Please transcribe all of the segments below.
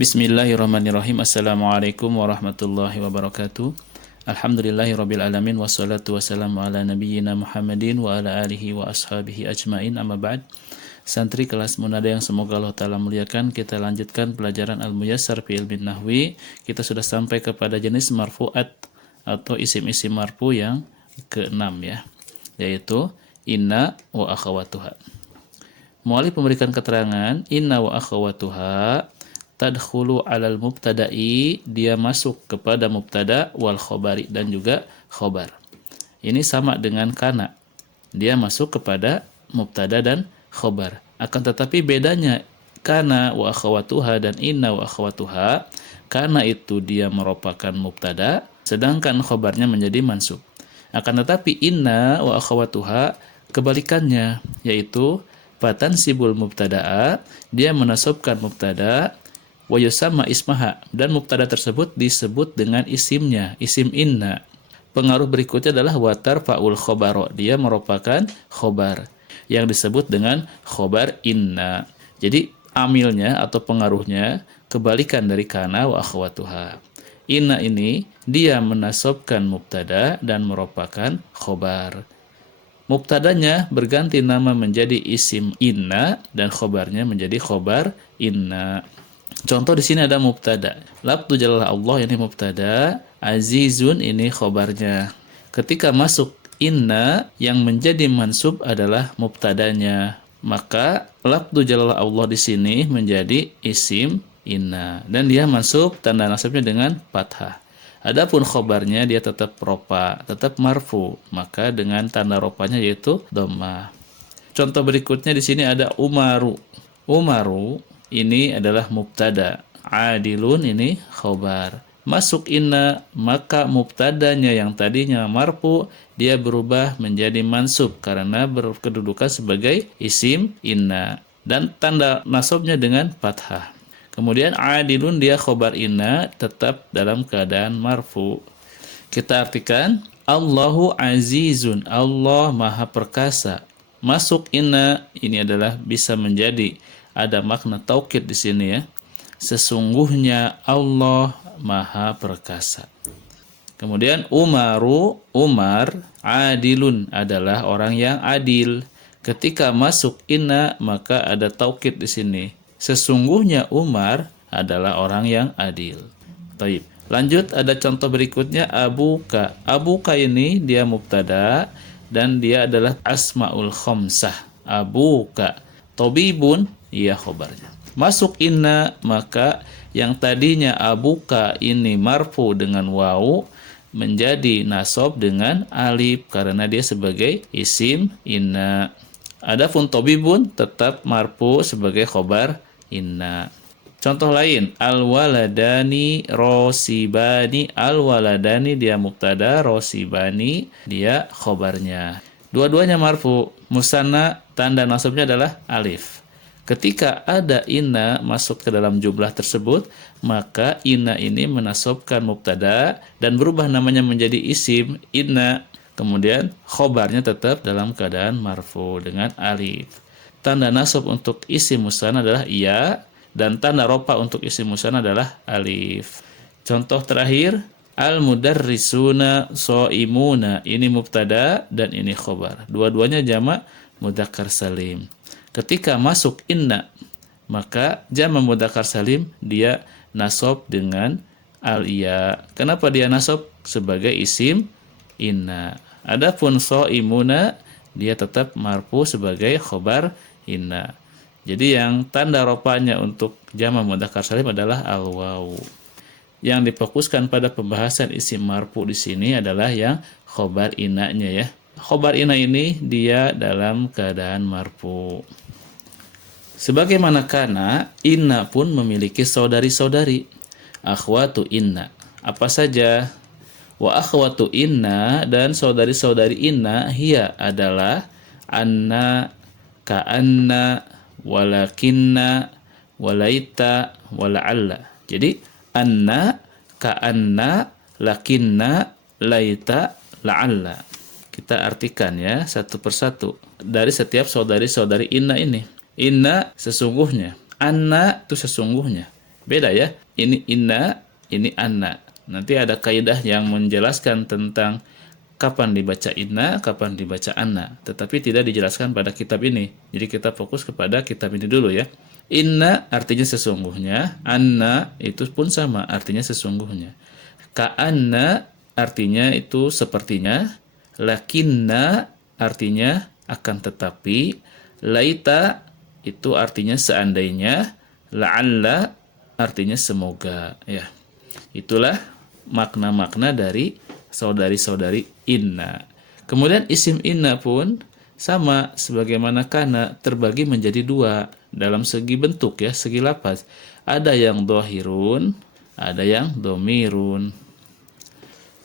Bismillahirrahmanirrahim. Assalamualaikum warahmatullahi wabarakatuh. Alhamdulillahirabbil alamin wassalatu wassalamu ala nabiyyina Muhammadin wa ala alihi wa ashabihi ajmain. Amma ba'd. Santri kelas Munada yang semoga Allah taala muliakan, kita lanjutkan pelajaran Al-Muyassar fi Ilmin Nahwi. Kita sudah sampai kepada jenis marfu'at atau isim-isim marfu yang ke-6 ya, yaitu inna wa akhawatuha. Mu'allif memberikan keterangan inna wa akhawatuha tadkhulu alal mubtada'i, dia masuk kepada mubtada wal khobari, dan juga khobar. Ini sama dengan kana, dia masuk kepada mubtada dan khobar. Akan tetapi bedanya kana wa akhawatuha dan inna wa akhawatuha, kana itu dia merupakan mubtada, sedangkan khobarnya menjadi mansub. Akan tetapi inna wa akhawatuha kebalikannya, yaitu fatansibul mubtada'a, dia menasabkan mubtada, wa yusamma ismaha, dan mubtada tersebut disebut dengan isimnya, isim inna. Pengaruh berikutnya adalah watar fa'ul khobaro, dia merupakan khobar yang disebut dengan khobar inna. Jadi amilnya atau pengaruhnya kebalikan dari kana wa akhwatuha. Inna ini dia menasabkan mubtada dan merupakan khobar. Mubtadanya berganti nama menjadi isim inna dan khobarnya menjadi khobar inna. Contoh di sini ada mubtada. Lafdzu jalalah Allah ini mubtada, azizun ini khobarnya. Ketika masuk inna, yang menjadi mansub adalah mubtadanya. Maka lafdzu jalalah Allah di sini menjadi isim inna dan dia mansub, tanda nasabnya dengan fathah. Adapun khobarnya dia tetap rofa, tetap marfu, maka dengan tanda rofanya yaitu dhammah. Contoh berikutnya di sini ada umaru. Umaru ini adalah mubtada, adilun ini khobar. Masuk inna, maka mubtadanya yang tadinya marfu dia berubah menjadi mansub karena berkedudukan sebagai isim inna dan tanda nasabnya dengan fathah. Kemudian adilun dia khobar inna tetap dalam keadaan marfu. Kita artikan Allahu azizun, Allah maha perkasa. Masuk inna ini adalah bisa menjadi ada makna taukid di sini ya. Sesungguhnya Allah maha perkasa. Kemudian umaru, Umar, adilun adalah orang yang adil. Ketika masuk inna maka ada taukid di sini. Sesungguhnya Umar adalah orang yang adil. Taib. Lanjut ada contoh berikutnya abuka. Abuka ini dia mubtada dan dia adalah asmaul khamsah. Abuka. Tobibun, iya khobarnya. Masuk inna, maka yang tadinya abuka ini marfu dengan wawu menjadi nasab dengan alif karena dia sebagai isim inna. Adapun tobibun tetap marfu sebagai khobar inna. Contoh lain, al-waladani rosibani. Al-waladani dia mubtada, rosibani dia khobarnya. Dua-duanya marfu. Musanna tanda nasabnya adalah alif. Ketika ada inna masuk ke dalam jumlah tersebut, maka inna ini menasabkan mubtada dan berubah namanya menjadi isim inna. Kemudian khobarnya tetap dalam keadaan marfu dengan alif. Tanda nasab untuk isim musanna adalah iya dan tanda rofa untuk isim musanna adalah alif. Contoh terakhir, al-mudarrisuna shaimuna. Ini mubtada dan ini khobar. Dua-duanya jamak mudzakkar salim. Ketika masuk inna, maka jamak mudzakkar salim dia nasab dengan al-ya. Kenapa dia nasab? Sebagai isim inna. Adapun shaimuna dia tetap marfu sebagai khobar inna. Jadi yang tanda rofanya untuk jamak mudzakkar salim adalah al-wawu. Yang difokuskan pada pembahasan isim marfu di sini adalah yang khobar inna-nya ya. Khobar inna ini dia dalam keadaan marfu. Sebagaimana kana, inna pun memiliki saudari-saudari. Akhwatu inna. Apa saja? Wa akhwatu inna dan saudari-saudari inna hiya adalah anna, ka'anna, walakinna, walaita, wala'alla. Jadi anna, ka'anna, lakinna, laita, la'alla. Kita artikan ya satu persatu dari setiap saudari-saudari inna ini. Inna sesungguhnya, anna itu sesungguhnya, Beda ya. Ini inna, ini anna. Nanti ada kaidah yang menjelaskan tentang kapan dibaca inna, kapan dibaca anna. Tetapi tidak dijelaskan pada kitab ini. Jadi kita fokus kepada kitab ini dulu ya. Inna artinya sesungguhnya, anna itu pun sama artinya sesungguhnya. Ka'anna artinya itu sepertinya, lakinna artinya akan tetapi, laita itu artinya seandainya, la'alla artinya semoga ya. Itulah makna-makna dari saudari-saudari inna. Kemudian isim inna pun sama sebagaimana kana terbagi menjadi dua dalam segi bentuk ya, segi lafaz. Ada yang dohirun, ada yang domirun.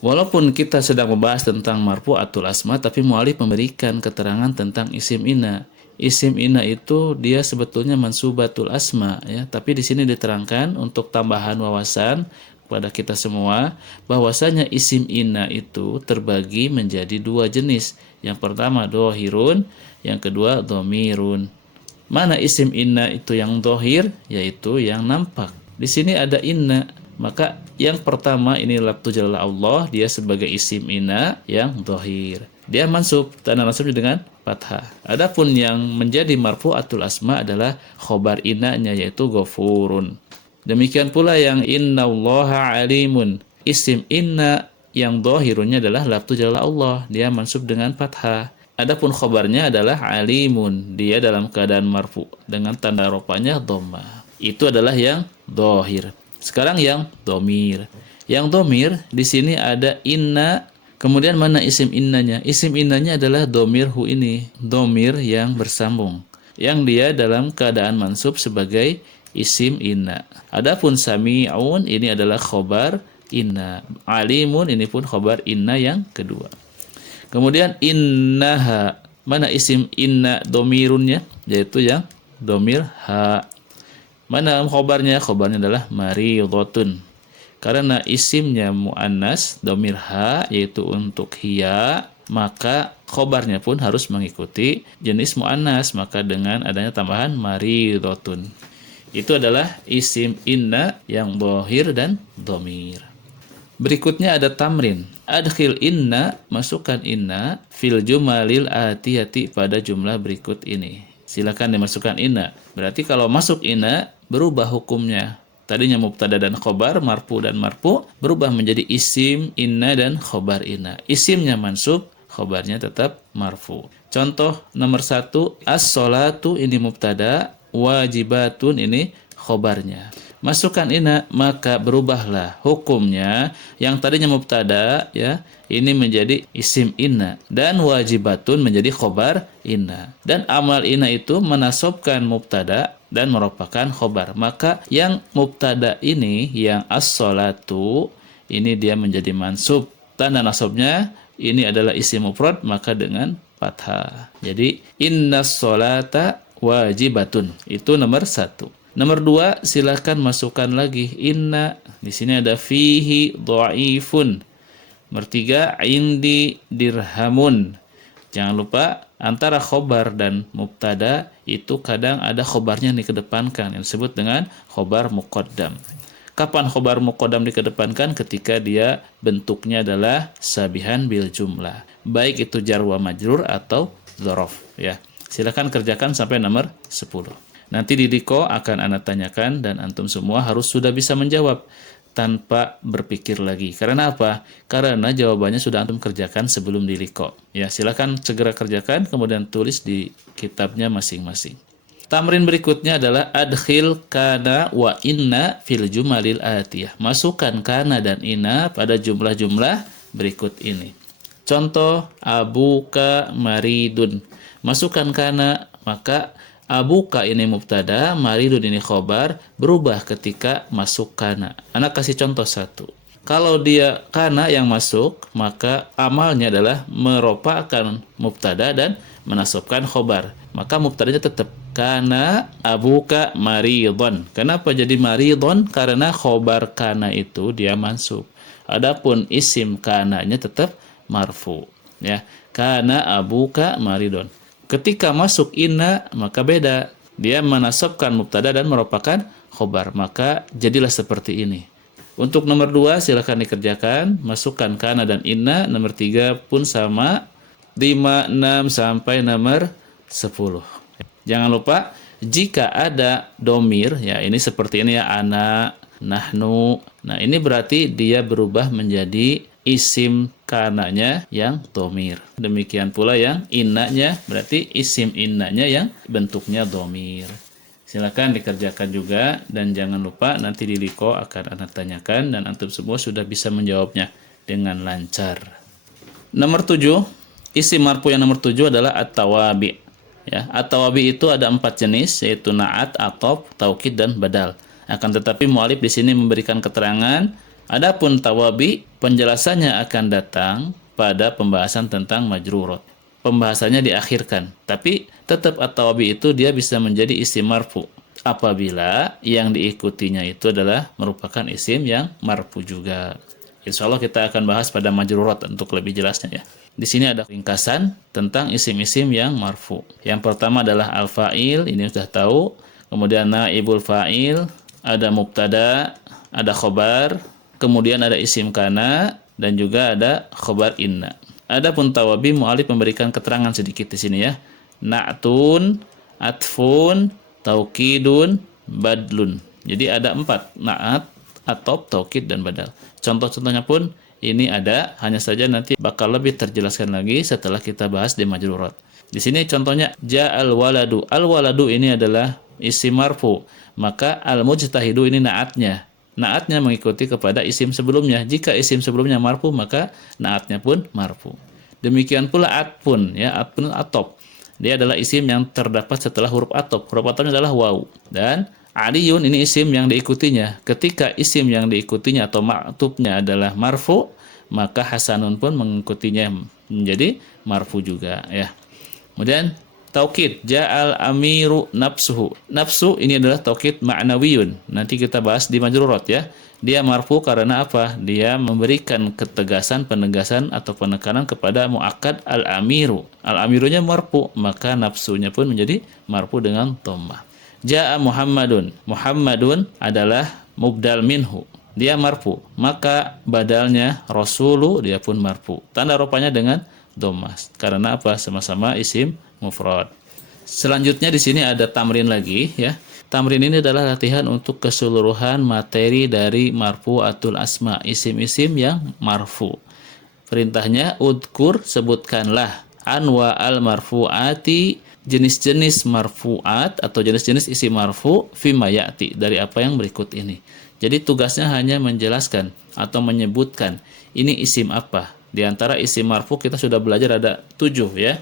Walaupun kita sedang membahas tentang marfu'atul asma, tapi mu'alif memberikan keterangan tentang isim inna. Isim inna itu dia sebetulnya mansubatul asma ya, tapi di sini diterangkan untuk tambahan wawasan kepada kita semua bahwasanya isim inna itu terbagi menjadi dua jenis. Yang pertama dohirun, yang kedua domirun. Mana isim inna itu yang dohir? Yaitu yang nampak. Di sini ada inna. Maka yang pertama ini lafzu jalala Allah, dia sebagai isim inna yang dohir. Dia mansub, tanda nasabnya dengan fathah. Adapun yang menjadi marfu'atul asma adalah khobar inna-nya yaitu ghafurun. Demikian pula yang innallaha alimun. Isim inna yang dohirunnya adalah lafzu jalala Allah, dia mansub dengan fathah. Adapun khobarnya adalah alimun, dia dalam keadaan marfu dengan tanda rofanya dhammah. Itu adalah yang dohir. Sekarang yang domir. Yang domir di sini ada inna. Kemudian mana isim innanya? Isim innanya adalah domirhu ini, domir yang bersambung, yang dia dalam keadaan mansub sebagai isim inna. Adapun sami'un ini adalah khobar inna. Alimun ini pun khobar inna yang kedua. Kemudian innaha, mana isim inna domirunnya? Yaitu yang domir ha. Mana khobarnya? Khobarnya adalah maridhatun. Karena isimnya muannas domir ha yaitu untuk hiya, maka khobarnya pun harus mengikuti jenis muannas, maka dengan adanya tambahan maridhatun. Itu adalah isim inna yang dohir dan domir. Berikutnya ada tamrin. Adkhil inna, masukkan inna fil jumalil atiyati pada jumlah berikut ini. Silakan dimasukkan inna. Berarti kalau masuk inna berubah hukumnya. Tadinya mubtada dan khobar, marfu dan marfu, berubah menjadi isim inna dan khobar inna. Isimnya mansub, khobarnya tetap marfu. Contoh nomor 1, as-sholatu ini mubtada, wajibatun ini khobarnya. Masukkan inna, maka berubahlah hukumnya yang tadinya mubtada ya, ini menjadi isim inna dan wajibatun menjadi khobar inna. Dan amal inna itu menasobkan mubtada dan merupakan khobar. Maka yang mubtada ini yang as-sholatu ini dia menjadi mansub. Tanda nasabnya ini adalah isim mufrad maka dengan fathah. Jadi innas sholata wajibatun. Itu nomor 1. Nomor 2, silakan masukkan lagi inna. Di sini ada fihi dhaifun. Nomor 3, indi dirhamun. Jangan lupa antara khobar dan mubtada itu kadang ada khobarnya dikedepankan yang disebut dengan khobar muqaddam. Kapan khobar muqaddam dikedepankan? Ketika dia bentuknya adalah sabihan bil jumlah. Baik itu jar wa majrur atau dzaraf ya. Silakan kerjakan sampai nomor 10. Nanti di Diko akan Anda tanyakan dan antum semua harus sudah bisa menjawab tanpa berpikir lagi. Karena apa? Karena jawabannya sudah antum kerjakan sebelum di Diko. Ya, silakan segera kerjakan kemudian tulis di kitabnya masing-masing. Tamrin berikutnya adalah adkhil kana wa inna fil jumalil atiyah. Masukkan kana dan inna pada jumlah-jumlah berikut ini. Contoh abuka maridun. Masukkan kana, maka abuka ini mubtada, maridun ini khobar, berubah ketika masuk kana. Anak kasih contoh 1. Kalau dia kana yang masuk, maka amalnya adalah merupakan mubtada dan menasabkan khobar. Maka mubtadanya tetap kana abuka maridun. Kenapa jadi maridun? Karena khobar kana itu dia mansub. Adapun isim kananya tetap marfu. Ya, kana abuka maridun. Ketika masuk inna maka beda. Dia menasabkan mubtada dan merupakan khobar. Maka jadilah seperti ini. Untuk nomor 2 silakan dikerjakan. Masukkan kana dan inna. Nomor 3 pun sama. 5, 6 sampai nomor 10. Jangan lupa jika ada domir, ya ini seperti ini ya, ana, nahnu. Nah ini berarti dia berubah menjadi isim kananya yang domir. Demikian pula yang innanya, berarti isim innanya yang bentuknya domir. Silakan dikerjakan juga dan jangan lupa nanti di liko akan Anda tanyakan dan antum semua sudah bisa menjawabnya dengan lancar. Nomor 7. Isim marfu yang nomor 7 adalah at-tawabi. Ya, at-tawabi itu ada 4 jenis, yaitu na'at, atop, taukid, dan badal. Akan tetapi mu'alif di sini memberikan keterangan, adapun tawabi penjelasannya akan datang pada pembahasan tentang majrurot. Pembahasannya diakhirkan, tapi tetap at-tawabi itu dia bisa menjadi isim marfu apabila yang diikutinya itu adalah merupakan isim yang marfu juga. Insya Allah kita akan bahas pada majrurot untuk lebih jelasnya ya. Di sini ada ringkasan tentang isim-isim yang marfu. Yang pertama adalah al-fa'il, ini sudah tahu. Kemudian naibul fa'il, ada mubtada, ada khobar, kemudian ada isim kana, dan juga ada khobar inna. Adapun tawabi, mu'alif memberikan keterangan sedikit di sini ya. Na'tun, atfun, taukidun, badlun. Jadi ada 4, na'at, atop, taukid, dan badal. Contoh-contohnya pun ini ada, hanya saja nanti bakal lebih terjelaskan lagi setelah kita bahas di majrurat. Di sini contohnya ja'al waladu. Al-waladu ini adalah isim marfu, maka al-mujtahidu ini naatnya. Naatnya mengikuti kepada isim sebelumnya. Jika isim sebelumnya marfu, maka naatnya pun marfu. Demikian pula atpun, ya, atpun atop. Dia adalah isim yang terdapat setelah huruf atop. Huruf atopnya adalah waw. Dan aliyun ini isim yang diikutinya. Ketika isim yang diikutinya atau maktubnya adalah marfu, maka hasanun pun mengikutinya menjadi marfu juga ya. Kemudian taukid, ja'al amiru nafsuhu. Nafsu ini adalah taukid ma'nawiyun. Nanti kita bahas di majrurat ya. Dia marfu karena apa? Dia memberikan ketegasan, penegasan atau penekanan kepada muakkad al-amiru. Al-amirunya marfu, maka nafsunya pun menjadi marfu dengan dhammah. Ja'a Muhammadun. Muhammadun adalah mubdal minhu. Dia marfu. Maka badalnya Rasulu dia pun marfu. Tanda rupanya dengan dhammah. Karena apa? Sama-sama isim mufrad. Selanjutnya di sini ada tamrin lagi ya. Tamrin ini adalah latihan untuk keseluruhan materi dari marfu'atul asma, isim-isim yang marfu. Perintahnya udkur, sebutkanlah anwa al marfu'ati, jenis-jenis marfu'at atau jenis-jenis isim marfu fima ya'ti, dari apa yang berikut ini. Jadi tugasnya hanya menjelaskan atau menyebutkan ini isim apa. Di antara isim marfu kita sudah belajar ada 7 ya.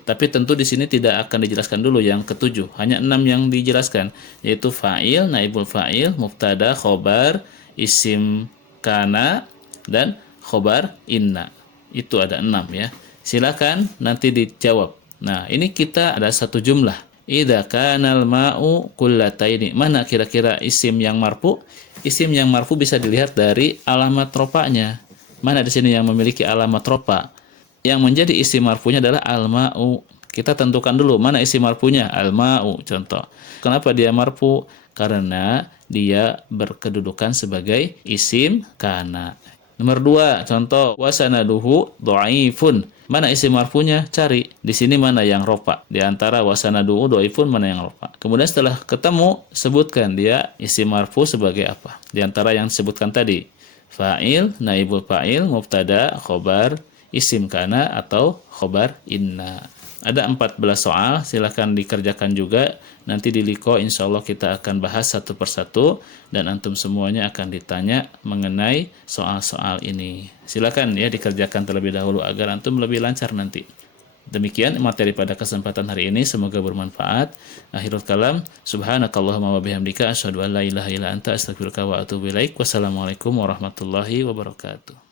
Tapi tentu di sini tidak akan dijelaskan dulu yang ke-7. Hanya 6 yang dijelaskan, yaitu fa'il, naibul fa'il, mubtada, khobar, isim kana, dan khobar inna. Itu ada 6 ya. Silakan nanti dijawab. Nah, ini kita ada satu jumlah. Idza kanal ma'u kullataini. Mana kira-kira isim yang marfu? Isim yang marfu bisa dilihat dari alamat rofa'nya. Mana di sini yang memiliki alamat rofa? Yang menjadi isim marfunya adalah al-ma'u. Kita tentukan dulu mana isim marfunya, al-ma'u contoh. Kenapa dia marfu? Karena dia berkedudukan sebagai isim kana. Nomor 2, contoh wasanaduhu dhaifun. Mana isim marfunya? Cari. Di sini mana yang rofa? Di antara wasanaduhu dhaifun mana yang rofa? Kemudian setelah ketemu, sebutkan dia isim marfu sebagai apa? Di antara yang disebutkan tadi. Fa'il, naibul fa'il, mubtada, khobar, isim kana atau khobar inna. Ada 14 soal, silahkan dikerjakan juga. Nanti di liko insya Allah kita akan bahas satu persatu dan antum semuanya akan ditanya mengenai soal-soal ini. Silakan ya dikerjakan terlebih dahulu agar antum lebih lancar nanti. Demikian materi pada kesempatan hari ini, semoga bermanfaat. Akhirul kalam, subhanakallahumma wa bihamdika asyhadu an la ilaha illa anta astaghfiruka wa atubu ilaik. Wassalamualaikum warahmatullahi wabarakatuh.